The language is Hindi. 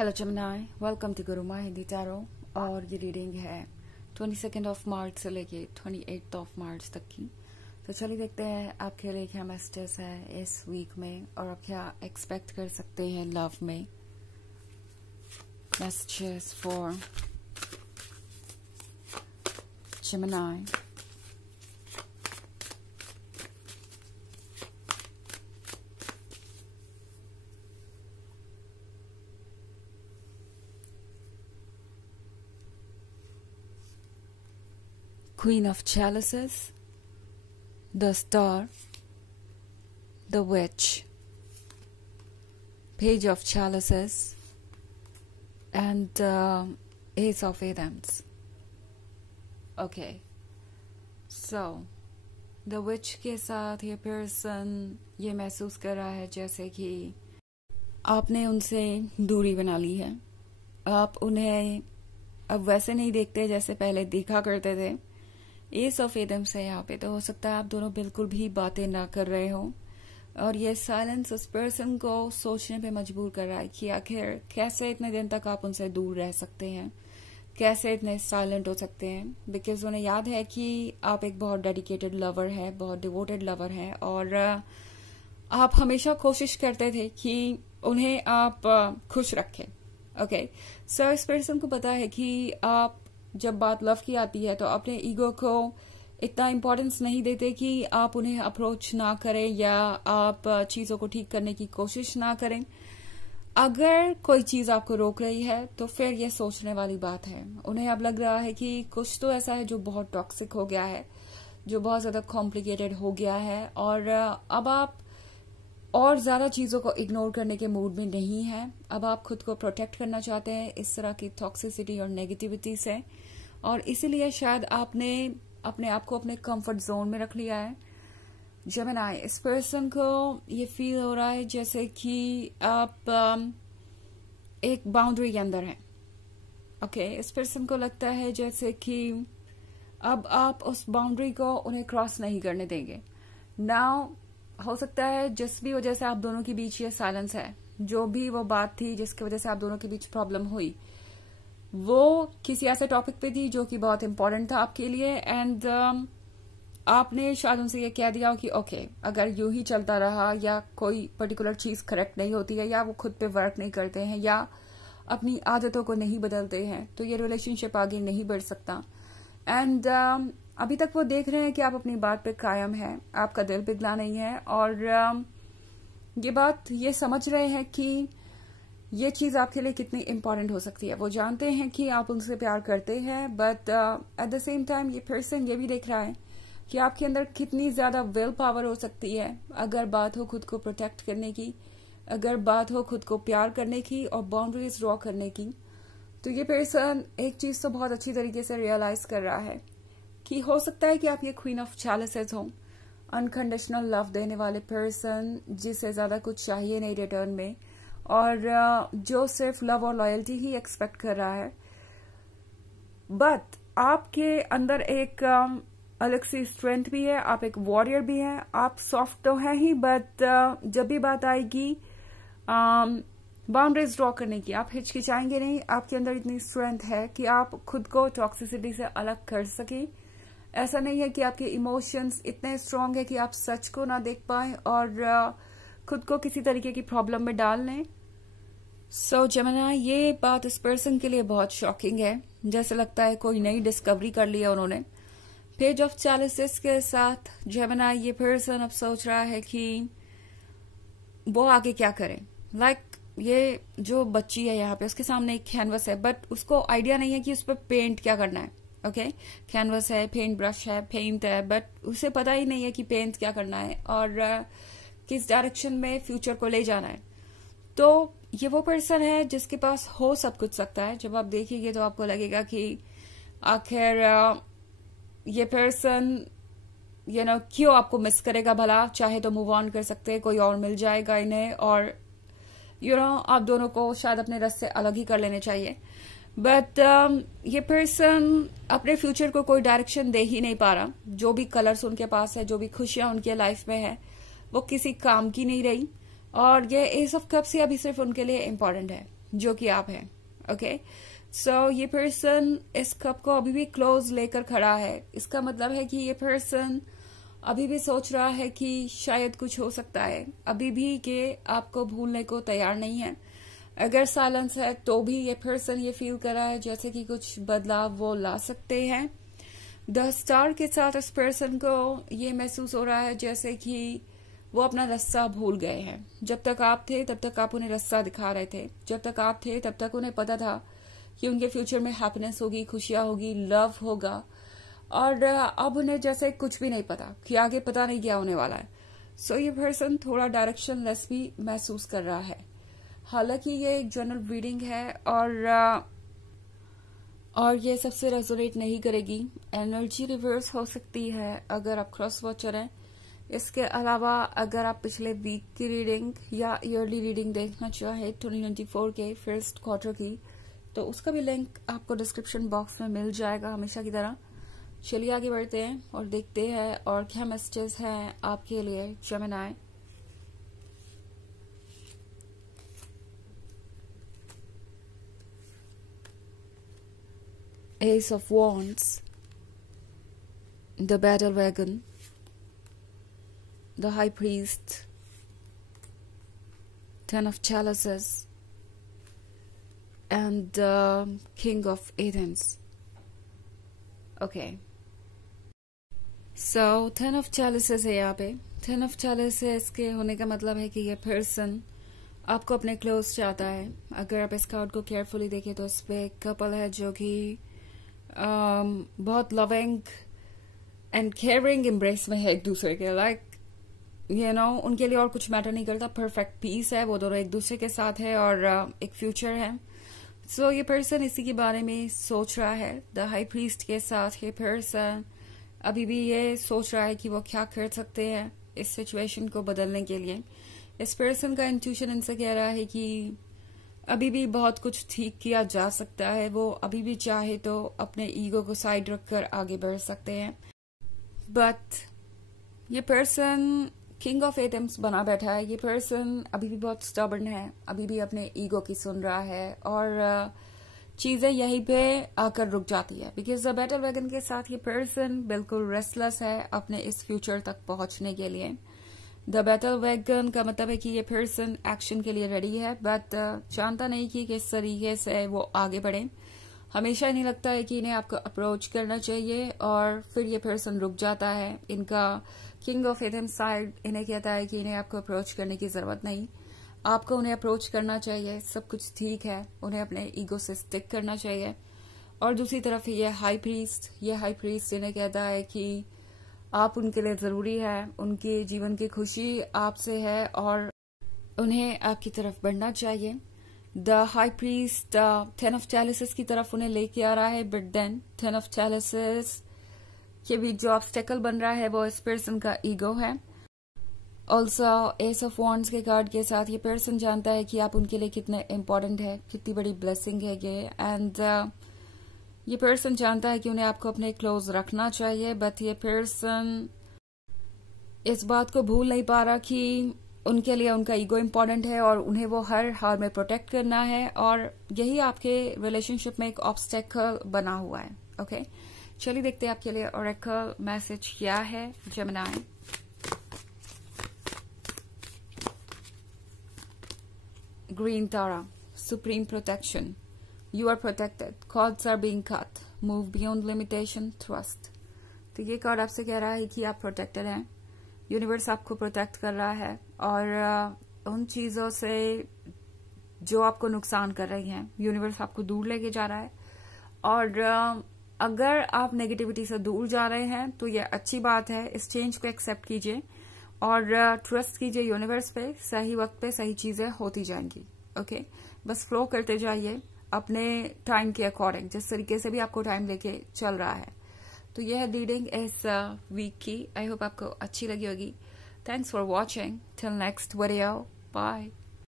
Hello Jamunai, welcome to Gurumaa Hindi tarot. और ये रीडिंग है 22 ऑफ मार्च से लेके 28 ऑफ मार्च तक की। तो चलिए देखते हैं आपके लिए क्या मैसेजेस है इस वीक में और आप क्या एक्सपेक्ट कर सकते हैं लव में। Messages for Jamunai. Queen of Chalices, the Star, the Witch, Page of Chalices, and Ace of Wands. Okay, so the Witch के साथ ये पर्सन ये महसूस कर रहा है जैसे कि आपने उनसे दूरी बना ली है। आप उन्हें अब वैसे नहीं देखते जैसे पहले देखा करते थे। एस ऑफ एडम्स है यहाँ पे, तो हो सकता है आप दोनों बिल्कुल भी बातें ना कर रहे हो और ये साइलेंस उस पर्सन को सोचने पे मजबूर कर रहा है कि आखिर कैसे इतने दिन तक आप उनसे दूर रह सकते हैं, कैसे इतने साइलेंट हो सकते हैं। बिकॉज उन्हें याद है कि आप एक बहुत डेडिकेटेड लवर है, बहुत डिवोटेड लवर है और आप हमेशा कोशिश करते थे कि उन्हें आप खुश रखें। ओके, सो इस पर्सन को पता है कि आप जब बात लव की आती है तो अपने ईगो को इतना इम्पोर्टेंस नहीं देते कि आप उन्हें अप्रोच ना करें या आप चीजों को ठीक करने की कोशिश ना करें। अगर कोई चीज आपको रोक रही है तो फिर ये सोचने वाली बात है। उन्हें अब लग रहा है कि कुछ तो ऐसा है जो बहुत टॉक्सिक हो गया है, जो बहुत ज्यादा कॉम्प्लिकेटेड हो गया है और अब आप और ज्यादा चीजों को इग्नोर करने के मूड में नहीं है। अब आप खुद को प्रोटेक्ट करना चाहते हैं इस तरह की टॉक्सिसिटी और नेगेटिविटी से और इसीलिए शायद आपने अपने आप को अपने कंफर्ट जोन में रख लिया है। जेमिनी, इस पर्सन को ये फील हो रहा है जैसे कि आप एक बाउंड्री के अंदर हैं। ओके, इस पर्सन को लगता है जैसे कि अब आप उस बाउंड्री को उन्हें क्रॉस नहीं करने देंगे। नाउ हो सकता है जिस भी वजह से आप दोनों के बीच ये साइलेंस है, जो भी वो बात थी जिसकी वजह से आप दोनों के बीच प्रॉब्लम हुई, वो किसी ऐसे टॉपिक पे थी जो कि बहुत इंपॉर्टेंट था आपके लिए एंड आपने शायद उनसे ये कह दिया कि ओके, अगर यूं ही चलता रहा या कोई पर्टिकुलर चीज करेक्ट नहीं होती है या वो खुद पे वर्क नहीं करते हैं या अपनी आदतों को नहीं बदलते हैं तो ये रिलेशनशिप आगे नहीं बढ़ सकता। एंड अभी तक वो देख रहे हैं कि आप अपनी बात पे कायम हैं, आपका दिल पिघला नहीं है और ये बात ये समझ रहे हैं कि ये चीज आपके लिए कितनी इम्पोर्टेंट हो सकती है। वो जानते हैं कि आप उनसे प्यार करते हैं but at the same time ये पर्सन ये भी देख रहा है कि आपके अंदर कितनी ज्यादा विल पावर हो सकती है अगर बात हो खुद को प्रोटेक्ट करने की, अगर बात हो खुद को प्यार करने की और बाउंड्रीज ड्रॉ करने की। तो ये पर्सन एक चीज तो बहुत अच्छी तरीके से रियलाइज कर रहा है कि हो सकता है कि आप ये क्वीन ऑफ चैलिसेस हो, अनकंडीशनल लव देने वाले पर्सन जिसे ज्यादा कुछ चाहिए नहीं रिटर्न में और जो सिर्फ लव और लॉयल्टी ही एक्सपेक्ट कर रहा है। बट आपके अंदर एक अलग सी स्ट्रेंथ भी है, आप एक वॉरियर भी हैं, आप सॉफ्ट तो है ही बट जब भी बात आएगी बाउंड्रीज ड्रॉ करने की आप हिचकिचाएंगे नहीं। आपके अंदर इतनी स्ट्रेंथ है कि आप खुद को टॉक्सिसिटी से अलग कर सके। ऐसा नहीं है कि आपके इमोशंस इतने स्ट्रांग है कि आप सच को ना देख पाए और खुद को किसी तरीके की प्रॉब्लम में डाल लें। सो जेमिनी, ये बात इस पर्सन के लिए बहुत शॉकिंग है, जैसे लगता है कोई नई डिस्कवरी कर ली है उन्होंने। पेज ऑफ चैलिसेस के साथ जेमिनी ये पर्सन अब सोच रहा है कि वो आगे क्या करे। ये जो बच्ची है यहाँ पे उसके सामने एक कैनवस है बट उसको आइडिया नहीं है कि उस पर पेंट क्या करना है। ओके, कैनवस है, पेंट ब्रश है, पेंट है बट उसे पता ही नहीं है कि पेंट क्या करना है और किस डायरेक्शन में फ्यूचर को ले जाना है। तो ये वो पर्सन है जिसके पास हो सब कुछ सकता है। जब आप देखेंगे तो आपको लगेगा कि आखिर ये पर्सन क्यों आपको मिस करेगा भला। चाहे तो मूव ऑन कर सकते हैं, कोई और मिल जाएगा इन्हें और आप दोनों को शायद अपने रस से अलग ही कर लेने चाहिए। बट ये पर्सन अपने फ्यूचर को कोई डायरेक्शन दे ही नहीं पा रहा। जो भी कलर्स उनके पास है, जो भी खुशियां उनके लाइफ में है, वो किसी काम की नहीं रही और ये एस ऑफ कप्स ही अभी सिर्फ उनके लिए इम्पोर्टेंट है। जो कि आप हैं। ओके, सो ये पर्सन इस कप को अभी भी क्लोज लेकर खड़ा है। इसका मतलब है कि ये पर्सन अभी भी सोच रहा है कि शायद कुछ हो सकता है, अभी भी कि आपको भूलने को तैयार नहीं है। अगर साइलेंस है तो भी ये पर्सन ये फील कर रहा है जैसे कि कुछ बदलाव वो ला सकते हैं। द स्टार के साथ इस पर्सन को ये महसूस हो रहा है जैसे कि वो अपना रास्ता भूल गए हैं। जब तक आप थे तब तक आप उन्हें रास्ता दिखा रहे थे, जब तक आप थे तब तक उन्हें पता था कि उनके फ्यूचर में हैप्पीनेस होगी, खुशियां होगी, लव होगा, और अब उन्हें जैसे कुछ भी नहीं पता कि आगे पता नहीं क्या होने वाला है। सो ये पर्सन थोड़ा डायरेक्शन लेस भी महसूस कर रहा है। हालांकि ये एक जनरल रीडिंग है और ये सबसे रेजोनेट नहीं करेगी। एनर्जी रिवर्स हो सकती है अगर आप क्रॉस वॉचर हैं। इसके अलावा अगर आप पिछले वीक की रीडिंग या ईयरली रीडिंग देखना चाहें 2024 के फर्स्ट क्वार्टर की, तो उसका भी लिंक आपको डिस्क्रिप्शन बॉक्स में मिल जाएगा हमेशा की तरह। चलिए आगे बढ़ते हैं और देखते हैं और क्या मैसेजेस हैं आपके लिए Gemini. Ace of Wands, the Battle Wagon, the High Priest, Ten of Chalices, and the King of Athens. Okay. So, Ten of Chalices है यहाँ पे। Ten of Chalices के होने का मतलब है कि ये पर्सन आपको अपने क्लोज चाहता है। अगर आप इस कार्ड को केयरफुली देखें तो इस पे एक कपल है जो कि बहुत लविंग एंड केयरिंग एम्ब्रेस में है एक दूसरे के। लाइक यू नो, उनके लिए और कुछ मैटर नहीं करता, परफेक्ट पीस है, वो दोनों एक दूसरे के साथ है और एक फ्यूचर है। सो ये पर्सन इसी के बारे में सोच रहा है। द हाई प्रीस्ट के साथ ये पर्सन अभी भी ये सोच रहा है कि वो क्या कर सकते हैं इस सिचुएशन को बदलने के लिए। इस पर्सन का इंट्यूशन इनसे कह रहा है कि अभी भी बहुत कुछ ठीक किया जा सकता है। वो अभी भी चाहे तो अपने ईगो को साइड रखकर आगे बढ़ सकते हैं। बट ये पर्सन किंग ऑफ एथम्स बना बैठा है। ये पर्सन अभी भी बहुत स्टबर्न है, अभी भी अपने ईगो की सुन रहा है और चीजें यहीं पे आकर रुक जाती है। बिकॉज द बैटल वैगन के साथ ये पर्सन बिल्कुल रेस्टलेस है अपने इस फ्यूचर तक पहुंचने के लिए। द बैटल वैगन का मतलब है कि ये पर्सन एक्शन के लिए रेडी है, बट जानता नहीं कि किस तरीके से वो आगे बढ़े। हमेशा इन्हें लगता है कि इन्हें आपको अप्रोच करना चाहिए और फिर ये पर्सन रुक जाता है। इनका किंग ऑफ एथम्स साइड इन्हें कहता है कि इन्हें आपको अप्रोच करने की जरूरत नहीं, आपको उन्हें अप्रोच करना चाहिए, सब कुछ ठीक है, उन्हें अपने ईगो से स्टिक करना चाहिए। और दूसरी तरफ ये हाई प्रीस्ट इन्हें कहता है कि आप उनके लिए जरूरी है, उनके जीवन की खुशी आपसे है और उन्हें आपकी तरफ बढ़ना चाहिए। The high priest ten of chalices की तरफ उन्हें लेके आ रहा है, but then ten of chalices के भी जो ऑब्स्टेकल बन रहा है वो इस पर्सन का ईगो है। ऑल्सो एस ऑफ वॉन्ड्स के कार्ड के साथ ये पर्सन जानता है कि आप उनके लिए कितने इम्पोर्टेंट है, कितनी बड़ी ब्लेसिंग है ये। एंड ये पर्सन जानता है कि उन्हें आपको अपने क्लोज रखना चाहिए, बट ये पर्सन इस बात को भूल नहीं पा रहा कि उनके लिए उनका ईगो इम्पोर्टेंट है और उन्हें वो हर हाल में प्रोटेक्ट करना है, और यही आपके रिलेशनशिप में एक ऑब्स्टेकल बना हुआ है। ओके, चलिए देखते हैं आपके लिए ओरेकल मैसेज क्या है Gemini. Green Tara, supreme protection, you are protected, cords are being cut, move beyond limitation, trust। तो ये कार्ड आपसे कह रहा है कि आप प्रोटेक्टेड हैं, यूनिवर्स आपको प्रोटेक्ट कर रहा है और उन चीजों से जो आपको नुकसान कर रही हैं यूनिवर्स आपको दूर लेके जा रहा है। और अगर आप नेगेटिविटी से दूर जा रहे हैं तो ये अच्छी बात है, इस चेंज को एक्सेप्ट कीजिए और ट्रस्ट कीजिए यूनिवर्स पे, सही वक्त पे सही चीजें होती जाएंगी। ओके, बस फ्लो करते जाइए अपने टाइम के अकॉर्डिंग, जिस तरीके से भी आपको टाइम लेके चल रहा है। तो यह है रीडिंग इस वीक की। आई होप आपको अच्छी लगी होगी। Thanks for watching, till next video, bye.